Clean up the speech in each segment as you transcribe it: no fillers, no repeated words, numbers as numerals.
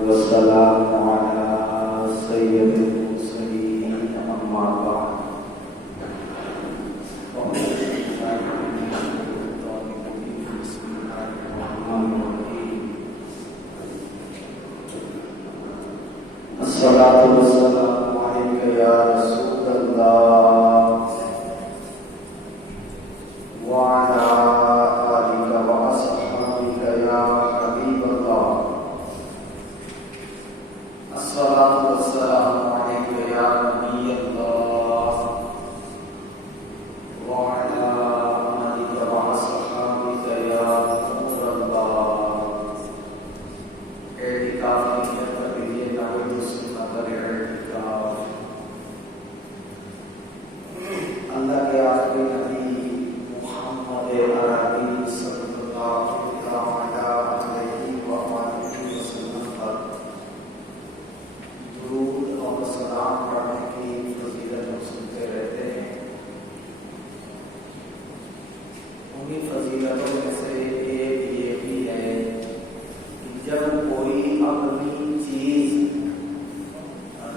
والسلام على سيد المرسلين أما بعد بسم الله الرحمن الرحيم الصلاة والسلام عليك يا رسول الله وعلى آلك وأصحابك يا حبيب الله الصلاة والسلام عليك يا نبي الله وعلى آلك وأصحابك يا نور الله اعتکافیت کے لیے نوید سنت الاعتکاف اللہ کے آخری نبی محمد عربی صلی اللہ علیہ وآلہ وسلم پر درود اور سلام پڑھنے کی فضیلت ہم سنتے رہتے ہیں. انہی فضیلتوں میں سے ایک یہ بھی ہے کہ جب کوئی اپنی چیز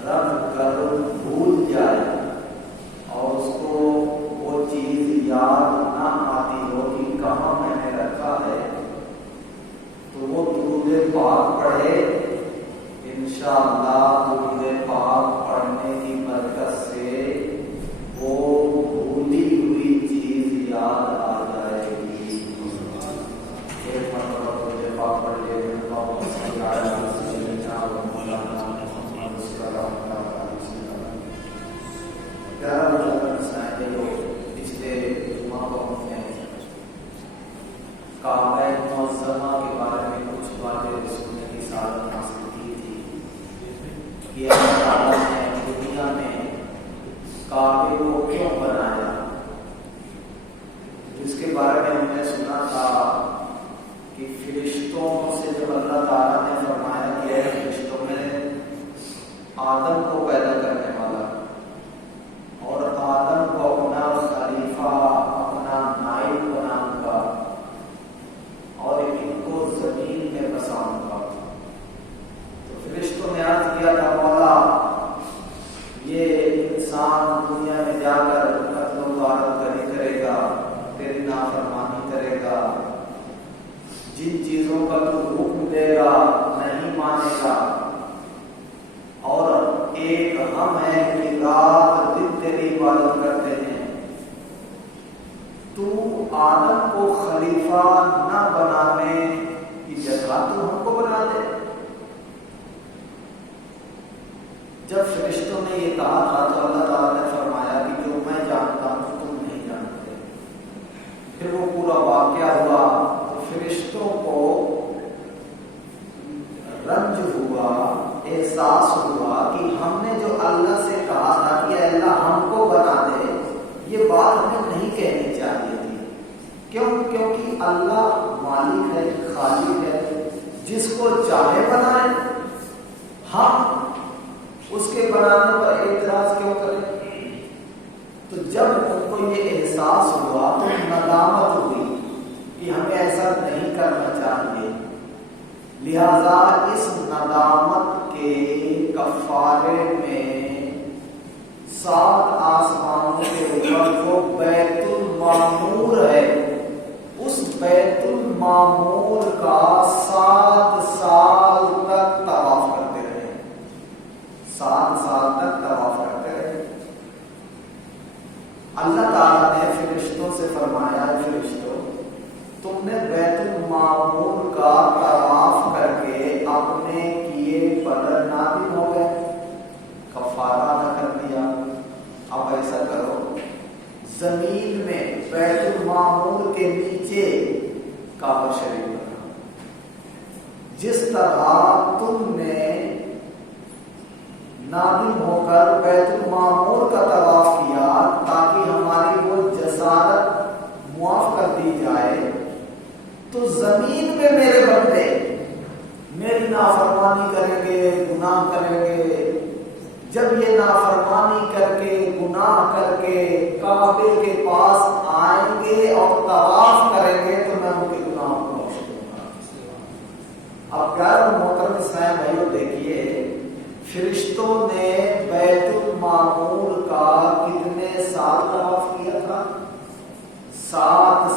رکھ کر بھول جائے اور اس کو وہ چیز یاد نہ آتی ہو کہ کہاں میں نے رکھا ہے تو وہ درود پاک پڑھے. انشاءاللہ درود پاک پڑھنے کی برکت سے وہ بھولی ہوئی چیز یاد آ جائے گی. ایک مرتبہ درود پاک پڑھ لے پچھلے جمعہ کو ہم نے کعبہ معظمہ کے بارے میں کچھ باتیں سننے کی سعادت حاصل کی تھی کہ اللہ تعالیٰ نے دنیا میں کعبے کو کیوں بنایا، جس کے بارے میں ہم نے سنا تھا کہ فرشتوں سے جب اللہ تعالیٰ نے فرمایا کہ فرشتوں میں آدم کو پیدا کرنے والا اور آدم کو اپنا خلیفہ اپنا نائب بناؤں گا اور ان کو زمین میں بساؤں گا، تو فرشتوں نے عرض کیا تھا مولا یہ انسان دنیا میں جا کر قتل و غارت کرے گا، تیری نافرمانی کرے گا، جن چیزوں کا تو حکم دے گا نہیں مانے گا، اور ایک ہم ہے کہ رات دن تیری عبادت کرتے ہیں، تو آدم کو خلیفہ نہ بنانے کی جگہ تو ہم کو بنا دے. جب فرشتوں نے یہ کہا تھا تو اللہ تعالیٰ نے فرمایا کہ جو میں جانتا ہوں تم نہیں جانتے. پھر وہ پورا واقعہ ہوا تو فرشتوں کو رنج ہوا، احساس ہوا کہ ہم نے جو اللہ سے کہا تھا کہ اللہ ہم کو بنا دے، یہ بات ہمیں نہیں کہنی چاہیے تھی. کیونکہ اللہ مالک ہے، خالق ہے، جس کو چاہے بنائے. ہم اس کے بنانے پر اعتراض کیوں کریں؟ تو جب ان کو یہ احساس ہوا تو ندامت ہوئی کہ ہمیں ایسا نہیں کرنا چاہیے. لہذا اس ندامت کے کفارے میں 7 آسمانوں کے اوپر جو بیت المعمور ہے، اس بیت المعمور کا 7 سال تک طواف کرتے رہے. 7 سال تک طواف کرتے رہے. اللہ تعالیٰ نے فرشتوں سے فرمایا فرشتوں تم نے بیت المعمور کا طواف کر کے اپنے کیے بدل نادم ہو گئے، کفارہ ادا کر دیا. اب ایسا کرو زمین میں بیت المعمور کے نیچے کعبہ شریف بنا. جس طرح تم نے نادم ہو کر بیت المعمور کا طواف کیا تاکہ ہماری وہ جسارت معاف کر دی جائے، تو زمین میں میرے بندے میری نافرمانی کریں گے، گناہ کریں گے. جب یہ نافرمانی کر کے گناہ کر کے کعبے کے پاس آئیں گے اور طواف کریں گے تو میں ان کے گناہوں کو بخش دوں گا. اب غیر محترم اسلام بھائیوں 7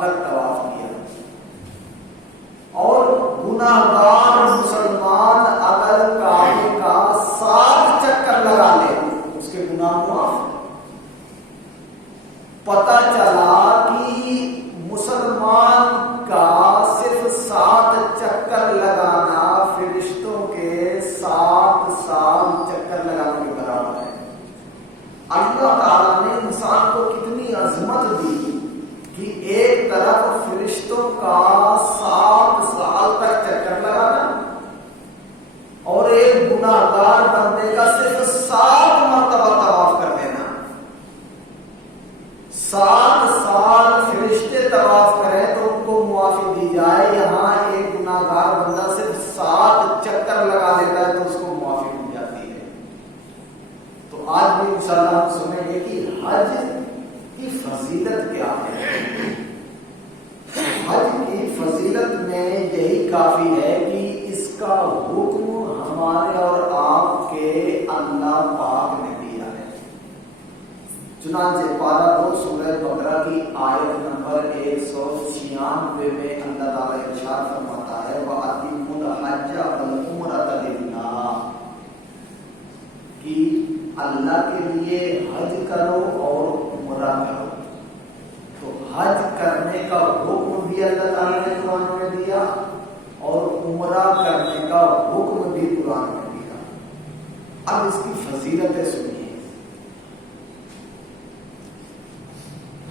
تک طواف کیا. اور گناہگار مسلمان اگر کعبے کا 7 چکر لگا لے اس کے گناہ معاف. پتہ چلا کہ مسلمان کا صرف 7 چکر لگانا فرشتوں کے 7 سال چکر لگانے کے برابر ہے. اللہ تعالیٰ نے انسان کو کتنی عظمت دی کہ ایک طرف فرشتوں کا 7 سال تک چکر لگانا اور ایک گناہگار بندے کا صرف 7 مرتبہ طواف کر دینا. 7 سال فرشتے طواف کریں تو ان کو معافی دی جائے. یہاں ایک گناہگار بندہ صرف 7 چکر لگا لیتا ہے تو اس کو معافی مل جاتی ہے. تو آج بھی انشاءاللہ ہم سنیں گے کہ حج کی فضیلت کیا ہے. حج کی فضیلت میں یہی کافی ہے کہ اس کا حکم ہمارے اور آپ کے اللہ پاک نے دیا ہے. چنانچہ پارہ 2 سورہ بقرہ کی آیت نمبر 196 میں اللہ تعالیٰ ارشاد فرماتا ہے وَأَتِمُّوا الْحَجَّ وَالْعُمْرَةَ لِلَّهِ کہ اللہ کے لیے حج کرو اور عمرہ کرو. تو حج کرنے کا حکم بھی اللہ تعالیٰ نے قرآن میں دیا اور عمرہ کرنے کا حکم بھی قرآن میں دیا. اب اس کی فضیلتیں سنیے.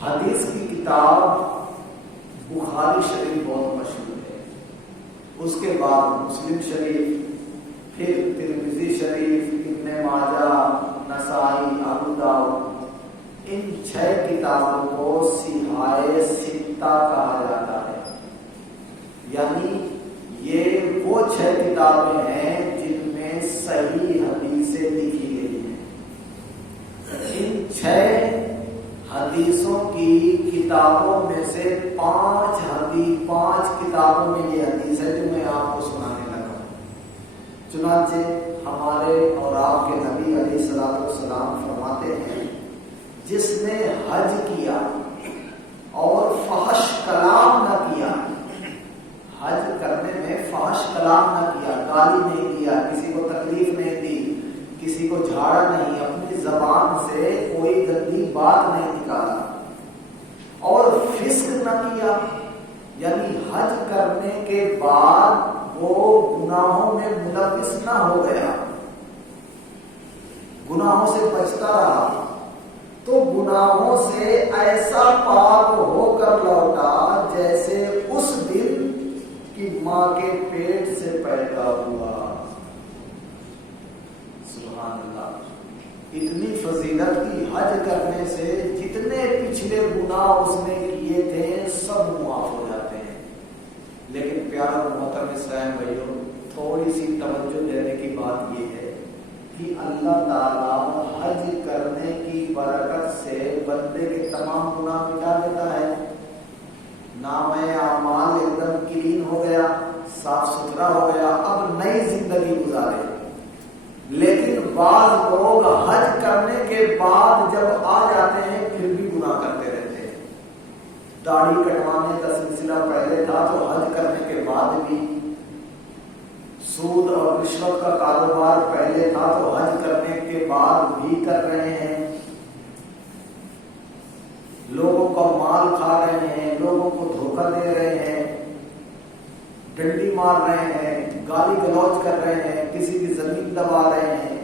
حدیث کی کتاب بخاری شریف بہت مشہور ہے. اس کے بعد مسلم شریف، پھر ترمذی شریف، ابن ماجہ، نسائی، ابو داؤد. ان 6 کتابوں کو صحاح ستہ کہا جاتا ہے. یعنی یہ وہ 6 کتابیں ہیں جن میں صحیح حدیثیں لکھی گئی ہیں. ان 6 حدیثوں کی کتابوں میں سے 5 کتابوں میں یہ حدیث ہے جو میں آپ کو سنانے لگا. چنانچہ ہمارے اور آپ کے نبی علیہ الصلوۃ والسلام فرماتے ہیں جس نے حج کیا اور فحش کلام نہ کیا، حج کرنے میں فحش کلام نہ کیا، گالی نہیں دیا، کسی کو تکلیف نہیں دی، کسی کو جھاڑا نہیں، اپنی زبان سے کوئی گندی بات نہیں نکالا اور فسق نہ کیا. یعنی حج کرنے کے بعد وہ گناہوں میں ملوث نہ ہو گیا، گناہوں سے بچتا رہا، تو گناہوں سے ایسا پاک ہو کر لوٹا جیسے اس دن کی ماں کے پیٹ سے پیدا ہوا. سبحان اللہ. اتنی فضیلت کی حج کرنے سے جتنے پچھلے گناہ اس نے کیے تھے سب معاف ہو جاتے ہیں. لیکن پیارا محترم اسلام بھائیوں، تھوڑی سی توجہ دینے کی بات یہ ہے کہ اللہ تعالیٰ حج کرنے کی برکت سے بندے کے تمام گناہ مٹا دیتا ہے. نام اعمال ایک دم کلین ہو گیا، صاف ستھرا ہو گیا، اب نئی زندگی گزارے. لیکن بعض لوگ حج کرنے کے بعد جب آ جاتے ہیں پھر بھی گناہ کرتے رہتے ہیں. داڑھی کٹوانے کا سلسلہ پہلے تھا تو حج کرنے کے بعد بھی، سود اور رشوت کا کاروبار پہلے تھا تو حج کرنے کے بعد بھی کر رہے ہیں. لوگوں کا مال کھا رہے ہیں، لوگوں کو دھوکہ دے رہے ہیں، ڈنڈی مار رہے ہیں، گالی گلوچ کر رہے ہیں، کسی کی زمین دبا رہے ہیں.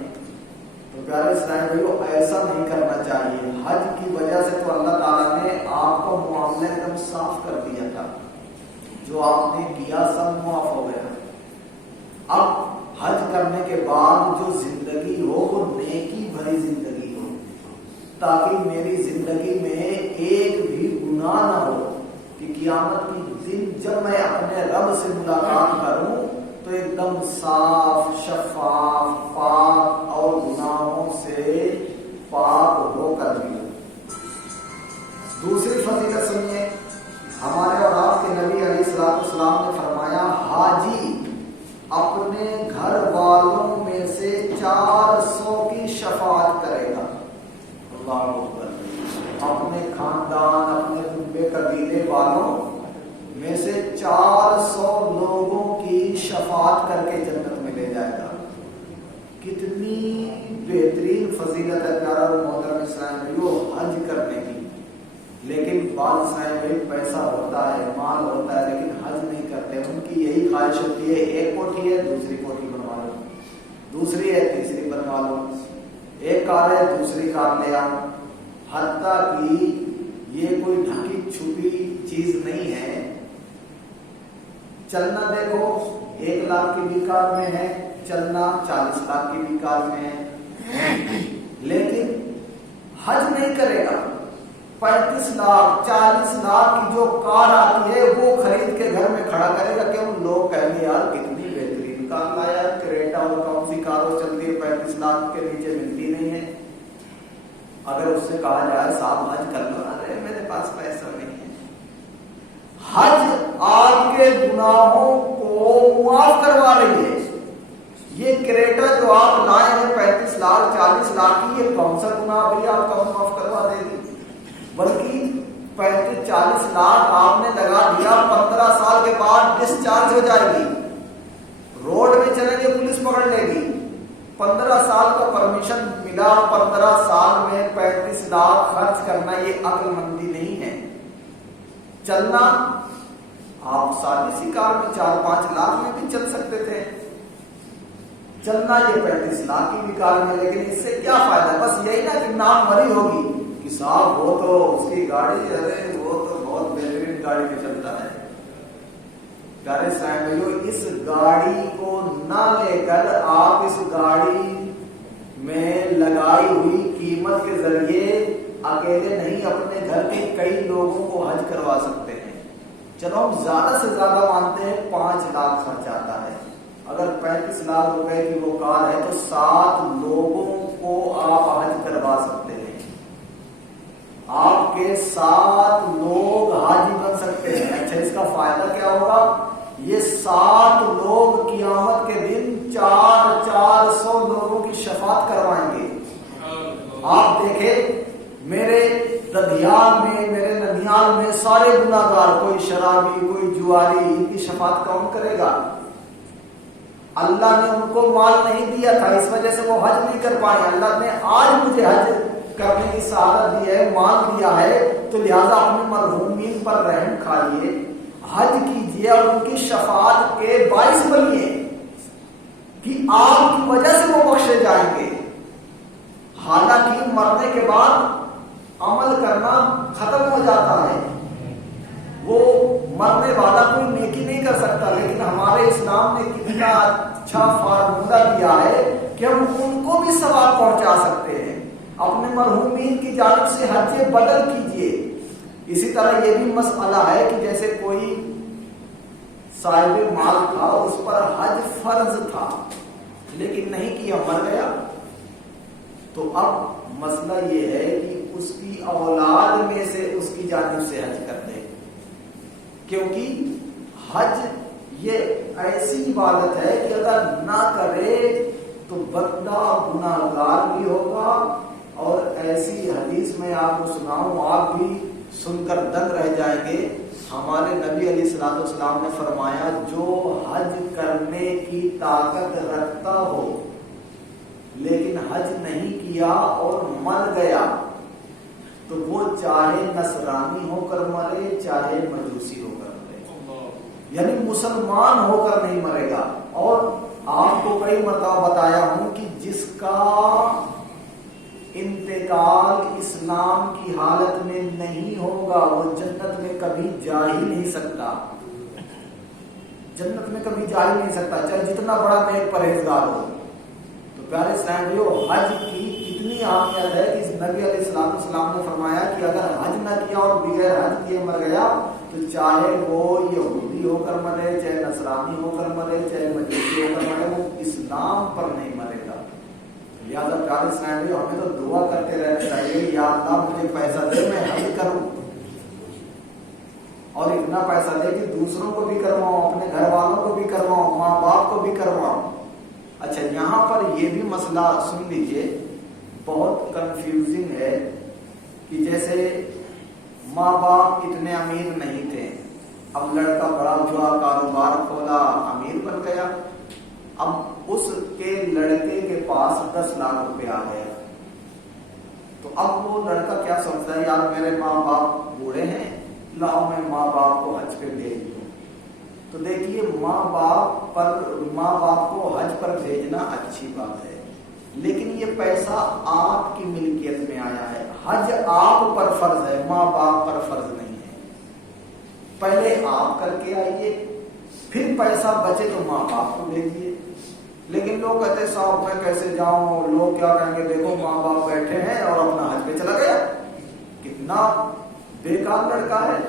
تو پیارے اسلام بھائیو، ایسا نہیں کرنا چاہیے. حج کی وجہ سے تو اللہ تعالیٰ نے آپ کو معاملہ ایک دم صاف کر دیا تھا، جو آپ نے کیا سب معاف ہو گیا. اب حج کرنے کے بعد جو زندگی ہو وہ نیکی بھری زندگی ہو، تاکہ میری زندگی میں ایک بھی گناہ نہ ہو کہ قیامت کی دن جب میں اپنے رب سے ملاقات کروں تو ایک دم صاف شفاف پاک اور گناہوں سے پاک ہو کر بھی. دوسری فضیلت سنیے. ہمارے اور آپ کے نبی علیہ الصلوۃ والسلام نے فرمایا حاجی اپنے گھر والوں میں سے 400 کی شفاعت کرے گا. اللہ اکبر. اپنے خاندان اپنے کنبے قبیلے والوں میں سے 400 لوگوں کی شفاعت کر کے جنت میں لے جائے گا. کتنی بہترین فضیلت ہے پیارا محترم اسلام بھائیو حج کرنے کی. لیکن بعض اسلام بھائی پیسہ ہوتا ہے مال ہوتا ہے لیکن حج نہیں کرتے. ان کی یہی خواہش ہوتی ہے ایک کوٹھی ہے دوسری کوٹھی بنوا لو, دوسری ہے تیسری بنوا لو, ایک کار ہے دوسری کار لے آؤ. حتیٰ کہ یہ کوئی ڈھکی چھپی چیز نہیں ہے. چلنا دیکھو 1 لاکھ کی بھی کار میں ہے, چلنا 40 لاکھ کی بھی کار میں ہے, لیکن حج نہیں کرے گا. 35 لاکھ 40 لاکھ کی جو کار آتی ہے وہ خرید کے گھر میں کھڑا کرے گا. کیوں؟ لوگ کہیں گے یار کتنی بہترین کار لایا, کریٹا اور کون سی کاروں چلتی ہے 35 لاکھ کے نیچے ملتی نہیں ہے. اگر اس سے کہا جائے صاحب حج کر لو, ارے میرے پاس پیسہ نہیں ہے. حج آپ کے گناہوں کو معاف کروا رہی ہے. یہ کریٹا جو آپ لائے ہیں 35 لاکھ 40 لاکھ کی, یہ کون سا گناہ بھی آپ کا معاف کروا دے گی؟ بلکہ 35-40 لاکھ آپ نے لگا دیا, 15 سال کے بعد ڈسچارج ہو جائے گی. روڈ میں چلیں گے پولیس پکڑ لے گی. 15 سال کا پرمیشن ملا, 15 سال میں 35 لاکھ خرچ کرنا یہ عقل مندی نہیں ہے. چلنا آپ سادی سی کار میں 4-5 لاکھ میں بھی چل سکتے تھے. چلنا یہ 35 لاکھ کی بھی کار میں, لیکن اس سے کیا فائدہ؟ بس یہی نا کہ نام مری ہوگی کہ صاحب وہ تو اس کی گاڑی, ارے وہ تو بہت بہترین گاڑی میں چلتا ہے. پیارے سائنسیوں, اس گاڑی کو نہ لے کر آپ اس گاڑی میں لگائی ہوئی قیمت کے ذریعے اکیلے نہیں اپنے گھر کے کئی لوگوں کو حج کروا سکتے ہیں. چلو ہم زیادہ سے زیادہ مانتے ہیں 5 لاکھ خرچ آتا ہے. اگر 35 لاکھ روپے کی وہ کار ہے تو 7 لوگوں کو آپ حج کروا سکتے ہیں. آپ کے 7 لوگ حاجی بن سکتے ہیں. اچھا اس کا فائدہ کیا ہوگا؟ یہ 7 لوگ قیامت کے دن 400 لوگوں کی شفاعت کروائیں گے. آپ دیکھیں میرے ددیال میں, میرے ننیال میں سارے گناہگار, کوئی شرابی کوئی جواری, ان کی شفاعت کون کرے گا؟ اللہ نے ان کو مال نہیں دیا تھا, اس وجہ سے وہ حج نہیں کر پائے. اللہ نے آج مجھے حج کرنے کی سعادت دی ہے, مال دیا ہے, تو لہذا اپنے مرحومین پر رحم کھائیے, حج کیجیے اور ان کی شفاعت کے باعث بنیے کہ آپ کی وجہ سے وہ بخشے جائیں گے. حالانکہ مرنے کے بعد عمل کرنا ختم ہو جاتا ہے, وہ مرنے والا کوئی نیکی نہیں کر سکتا. لیکن ہمارے اسلام نے کتنا اچھا فارمولہ دیا ہے کہ ہم ان کو بھی ثواب پہنچا سکتے ہیں. اپنے مرحومین کی جانب سے حج بدل کیجیے. اسی طرح یہ بھی مسئلہ ہے کہ جیسے کوئی صاحب مال تھا, اس پر حج فرض تھا لیکن نہیں کیا, مر گیا, تو اب مسئلہ یہ ہے کہ اس کی اولاد میں سے اس کی جانب سے حج کر دے, کیونکہ حج یہ ایسی عبادت ہے کہ اگر نہ کرے تو بندہ گناہگار بھی ہوگا. اور ایسی حدیث میں آپ کو سناؤں, آپ بھی سن کر دنگ رہ جائیں گے. ہمارے نبی علیہ الصلوۃ والسلام نے فرمایا, جو حج کرنے کی طاقت رکھتا ہو لیکن حج نہیں کیا اور مر گیا, تو وہ چاہے نصرانی ہو کر مرے چاہے مجوسی ہو کر مرے, یعنی مسلمان ہو کر نہیں مرے گا. اور آپ کو کئی مرتبہ بتایا ہوں کہ جس کا انتقال اسلام کی حالت میں نہیں ہوگا وہ جنت میں کبھی جا ہی نہیں سکتا. جنت میں کبھی جا ہی نہیں سکتا, چاہے جتنا بڑا نیک پرہیزگار ہو. تو پیارے اسلام بھائیو, حج کی کتنی اہمیت ہے کہ نبی علیہ الصلوۃ والسلام نے فرمایا کہ اگر حج نہ کیا اور بغیر حج کیے مر گیا تو چاہے وہ یہودی ہو کر مرے, چاہے نصرانی ہو کر مرے, چاہے مجوسی ہو کر مرے, وہ اسلام پر نہیں مرے گا. لہٰذا پیارے اسلام بھائیو, ہمیں تو دعا کرتے رہنا چاہیے, یا اللہ مجھے پیسہ دے میں حج کروں, اور اتنا پیسہ دے کہ دوسروں کو بھی کرواؤں, اپنے گھر والوں کو بھی کرواؤں, ماں باپ کو بھی کرواؤں. اچھا یہاں پر یہ بھی مسئلہ سن لیجئے بہت کنفیوزنگ ہے کہ جیسے ماں باپ اتنے امیر نہیں تھے، اب لڑکا بڑا ہوا، کاروبار کھولا، امیر بن گیا، اب اس کے لڑکے کے پاس 10 لاکھ روپے آ گیا، تو اب وہ لڑکا کیا سوچتا ہے، یار میرے ماں باپ بوڑھے ہیں، لاؤ میں ماں باپ کو حج پہ بھیج دوں۔ تو دیکھیے ماں باپ کو حج پر بھیجنا اچھی بات ہے، لیکن یہ پیسہ آپ کی ملکیت میں آیا ہے، حج آپ پر فرض ہے، ماں باپ پر فرض نہیں ہے۔ پہلے آپ کر کے آئیے، پھر پیسہ بچے تو ماں باپ کو بھیجیے۔ لیکن لوگ کہتے ہیں صاحب میں کیسے جاؤں، لوگ کیا کہیں گے، دیکھو ماں باپ بیٹھے ہیں اور اپنا حج پہ چلا گیا، کتنا بیکار لڑکا ہے۔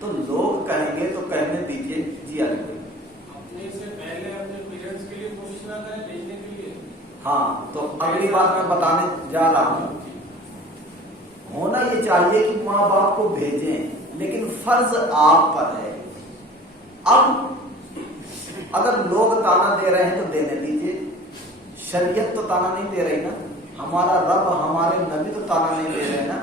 تو لوگ کہیں گے تو کہنے دیجیے، جی اپنے سے پہلے اپنے پیرنٹس کے لیے کوشش نہ کریں بھیجنے کے لیے۔ ہاں، تو اگلی بات میں بتانے جا رہا ہوں، ہونا یہ چاہیے کہ ماں باپ کو بھیجیں، لیکن فرض آپ پر ہے۔ اب اگر لوگ تانا دے رہے ہیں تو دینے دیجیے، شریعت تو تانا نہیں دے رہی نا، ہمارا رب ہمارے نبی تو تانا نہیں دے رہے نا۔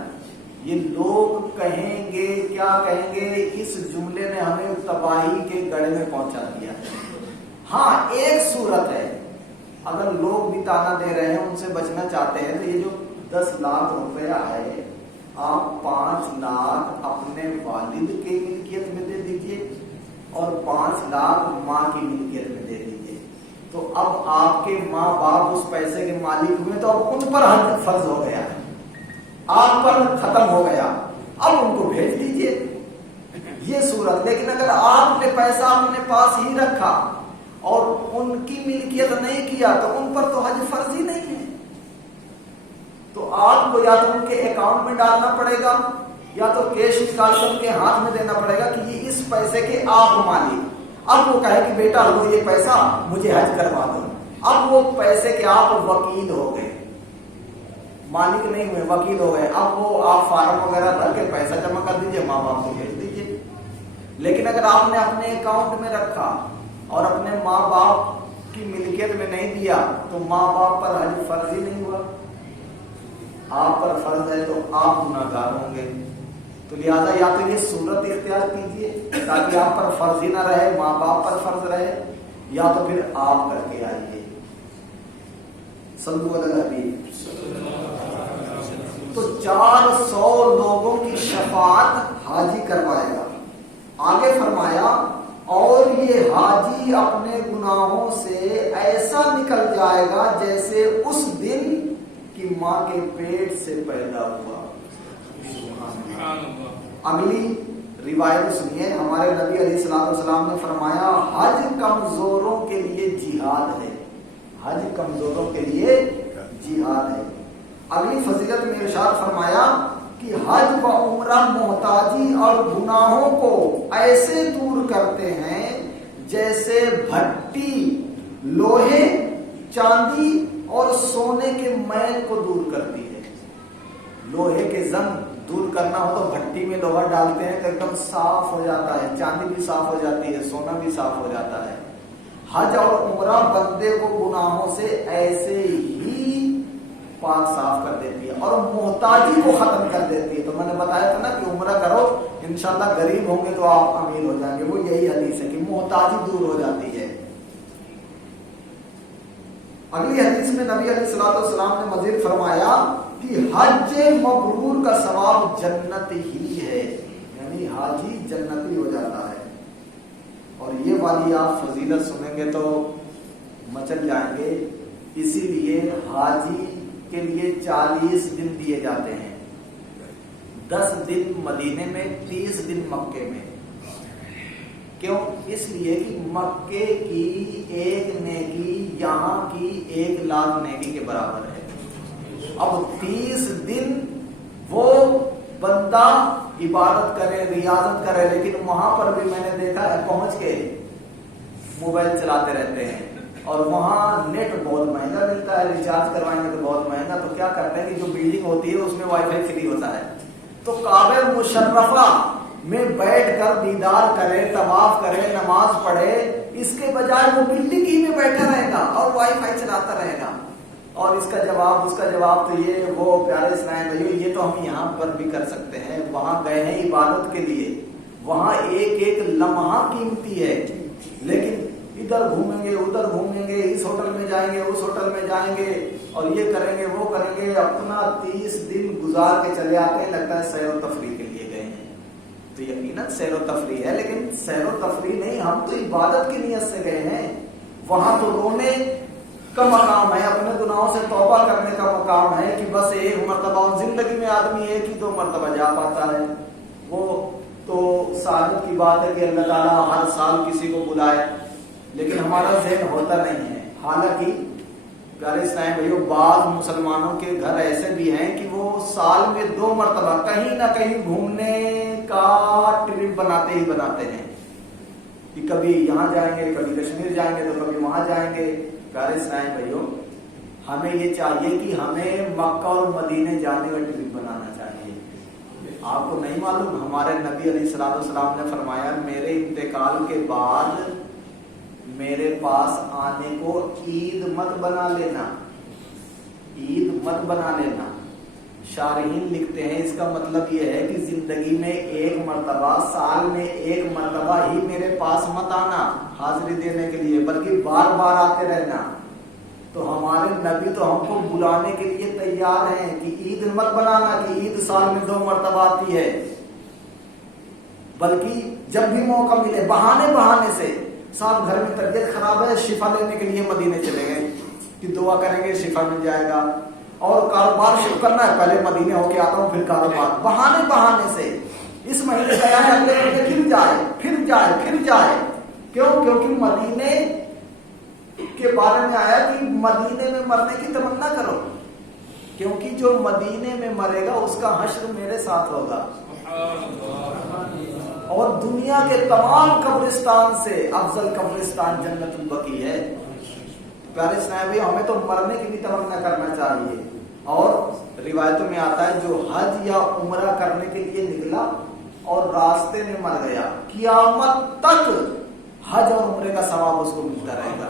یہ لوگ کہیں گے، کیا کہیں گے، اس جملے نے ہمیں تباہی کے گڑھے میں پہنچا دیا ہے۔ ہاں ایک صورت ہے، اگر لوگ بھی تانا دے رہے ہیں، ان سے بچنا چاہتے ہیں، تو یہ جو 10 لاکھ روپیہ ہے، آپ 5 لاکھ اپنے والد کی ملکیت میں دے دیجیے اور 5 لاکھ ماں کی ملکیت میں دے دیجیے، تو اب آپ کے ماں باپ اس پیسے کے مالک ہوئے، تو اب ان پر حج فرض ہو گیا ہے، آپ پر ختم ہو گیا، اب ان کو بھیج دیجیے، یہ صورت۔ لیکن اگر آپ نے پیسہ اپنے پاس ہی رکھا اور ان کی ملکیت نہیں کیا، تو ان پر تو حج فرض ہی نہیں ہے، تو آپ کو یا تو ان کے اکاؤنٹ میں ڈالنا پڑے گا، یا تو کیش نکال کر ان کے ہاتھ میں دینا پڑے گا کہ یہ اس پیسے کے آپ مالک۔ اب وہ کہے کہ بیٹا لو یہ پیسہ، مجھے حج کروا دو، اب وہ پیسے کے آپ وکیل ہو گئے، مالک نہیں ہوئے، وکیل ہو گئے۔ اب وہ آپ فارم وغیرہ بھر کے پیسہ جمع کر دیجئے، ماں باپ کو بھیج دیجئے۔ لیکن اگر آپ نے اپنے اکاؤنٹ میں رکھا اور اپنے ماں باپ کی ملکیت میں نہیں دیا، تو ماں باپ پر حج فرض ہی نہیں ہوا، آپ پر فرض ہے تو آپ گناہگار ہوں گے۔ تو لہذا یا تو یہ صورت اختیار کیجئے تاکہ آپ پر فرض ہی نہ رہے، ماں باپ پر فرض رہے، یا تو پھر آپ کر کے آئیے۔ صلو علی الحبیب۔ تو 400 لوگوں کی شفاعت حاجی کروائے گا۔ آگے فرمایا، اور یہ حاجی اپنے گناہوں سے ایسا نکل جائے گا جیسے اس دن کی ماں کے پیٹ سے پیدا ہوا۔ اگلی روایت سنیے، ہمارے نبی علیہ الصلوۃ والسلام نے فرمایا، حج کمزوروں کے لیے جہاد ہے، حج کمزوروں کے لیے جہاد ہے۔ اگلی فضیلت میں ارشاد فرمایا کہ حج و عمرہ محتاجی اور گناہوں کو ایسے دور کرتے ہیں جیسے بھٹی لوہے، چاندی اور سونے کے میل کو دور کرتی ہے۔ لوہے کے زنگ دور کرنا ہو تو بھٹی میں لوہا ڈالتے ہیں تو ایک دم صاف ہو جاتا ہے، چاندی بھی صاف ہو جاتی ہے، سونا بھی صاف ہو جاتا ہے۔ حج اور عمرہ بندے کو گناہوں سے ایسے ہی پاک صاف کر دیتی ہے اور محتاجی کو ختم کر دیتی ہے۔ تو میں نے بتایا تھا نا کہ عمرہ کرو، انشاءاللہ غریب ہوں گے تو آپ امیر ہو جائیں گے، وہ یہی حدیث ہے کہ محتاجی دور ہو جاتی ہے۔ اگلی حدیث میں نبی علیہ الصلوۃ والسلام نے مزید فرمایا کہ حج مبرور کا ثواب جنت ہی ہے، یعنی حاجی جنتی ہو جاتا ہے۔ اور یہ والی آپ فضیلت سنیں گے تو مچل جائیں گے۔ اسی لیے حاجی کے لیے 40 دن دیے جاتے ہیں، 10 دن مدینے میں، 30 دن مکے میں۔ کیوں؟ اس لیے کہ مکے کی ایک نیکی یہاں کی 1 لاکھ نیکی کے برابر ہے۔ اب 30 دن وہ بندہ عبادت کرے، ریاضت کرے، لیکن وہاں پر بھی میں نے دیکھا ہے پہنچ کے موبائل چلاتے رہتے ہیں، اور وہاں نیٹ بہت مہنگا ملتا ہے، ریچارج کروائیں گے تو بہت مہنگا، تو کیا کرتے ہیں کہ جو بلڈنگ ہوتی ہے اس میں وائی فائی فری ہوتا ہے، تو کعبہ مشرفہ میں بیٹھ کر دیدار کرے، طواف کرے، نماز پڑھے، اس کے بجائے وہ بلڈنگ ہی میں بیٹھا رہے گا اور وائی فائی چلاتا رہے گا، اور اس کا جواب اس کا جواب تو یہ وہ پیارے اسلام بھائیو یہ تو ہم یہاں پر بھی کر سکتے ہیں. وہاں گئے ہیں عبادت کے لیے, وہاں ایک ایک لمحہ قیمتی ہے, لیکن ادھر گھومیں گے ادھر گھومیں گے, اس ہوٹل میں جائیں گے اس ہوٹل میں جائیں گے اور یہ کریں گے وہ کریں گے, اپنا 30 دن گزار کے چلے آتے ہیں, لگتا ہے سیر و تفریح کے لیے گئے ہیں. تو یقیناً سیر و تفریح ہے, لیکن سیر و تفریح نہیں, ہم تو عبادت کی نیت سے گئے ہیں. وہاں تو رونے کا مقام ہے, اپنے گناہوں سے توبہ کرنے کا مقام ہے کہ بس ایک مرتبہ زندگی میں آدمی 1 ہی 2 مرتبہ جا پاتا ہے. وہ تو سعادت کی بات ہے کہ اللہ تعالیٰ ہر سال کسی کو بلائے, لیکن ہمارا ذہن ہوتا نہیں ہے. حالانکہ پیارے اسلام بھائیو بعض مسلمانوں کے گھر ایسے بھی ہیں کہ وہ سال میں 2 مرتبہ کہیں نہ کہیں گھومنے کا ٹرپ بناتے ہی بناتے ہیں کہ کبھی یہاں جائیں گے, کبھی کشمیر جائیں گے, تو کبھی وہاں جائیں گے. پیارے اسلام بھائیو ہمیں یہ چاہیے کہ ہمیں مکہ اور مدینے جانے کا ٹرپ بنانا چاہیے. آپ کو نہیں معلوم ہمارے نبی علیہ الصلوۃ والسلام نے فرمایا میرے انتقال کے بعد میرے پاس آنے کو عید مت بنا لینا, عید مت بنا لینا. شارحین لکھتے ہیں اس کا مطلب یہ ہے کہ زندگی میں 1 مرتبہ, سال میں 1 مرتبہ ہی میرے پاس مت آنا حاضری دینے کے لیے, بلکہ بار بار آتے رہنا. تو ہمارے نبی تو ہم کو بلانے کے لیے تیار ہیں کہ عید مت بنانا کہ عید سال میں 2 مرتبہ آتی ہے, بلکہ جب بھی موقع ملے بہانے سے, صاحب گھر میں طبیعت خراب ہے شفا لینے کے لیے مدینے چلے گئے کہ دعا کریں گے شفا مل جائے گا, اور کاروبار شروع کرنا ہے پہلے مدینے ہو کے آتا ہوں پھر کاروبار, بہانے سے اس مہینے گیا ہے اگلے مہینے پھر جائے. کیوں؟ کیونکہ مدینے کے بارے میں آیا کہ مدینے میں مرنے کی تمنا کرو, کیونکہ جو مدینے میں مرے گا اس کا حشر میرے ساتھ ہوگا. اور دنیا کے تمام قبرستان سے افضل قبرستان جنت البقیع ہے. پیارے اسلام ہمیں تو مرنے کی بھی تمنا کرنا چاہیے. اور روایتوں میں آتا ہے جو حج یا عمرہ کرنے کے لیے نکلا اور راستے میں مر گیا, قیامت تک حج اور عمرے کا ثواب اس کو ملتا رہے گا.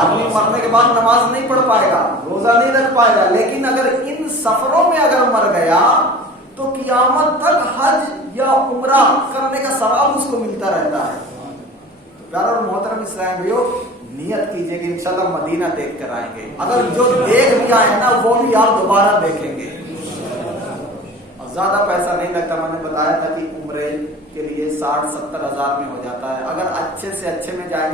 آدمی مرنے کے بعد نماز نہیں پڑھ پائے گا, روزہ نہیں رکھ پائے گا, لیکن اگر ان سفروں میں اگر مر گیا تو قیامت تک حج یا عمرہ کرنے کا ثواب اس کو ملتا رہتا ہے. تو پیارے اور محترم اسلام بھائیو نیت کیجئے کہ انشاءاللہ مدینہ دیکھ کر آئیں گے. اگر جو دیکھ بھی آئے نا وہ بھی آپ دوبارہ دیکھیں گے. اور زیادہ پیسہ نہیں لگتا, میں نے بتایا تھا کہ عمرے کے لیے 60-70 ہزار میں ہو جاتا ہے. اگر اچھے سے اچھے میں جائیں گے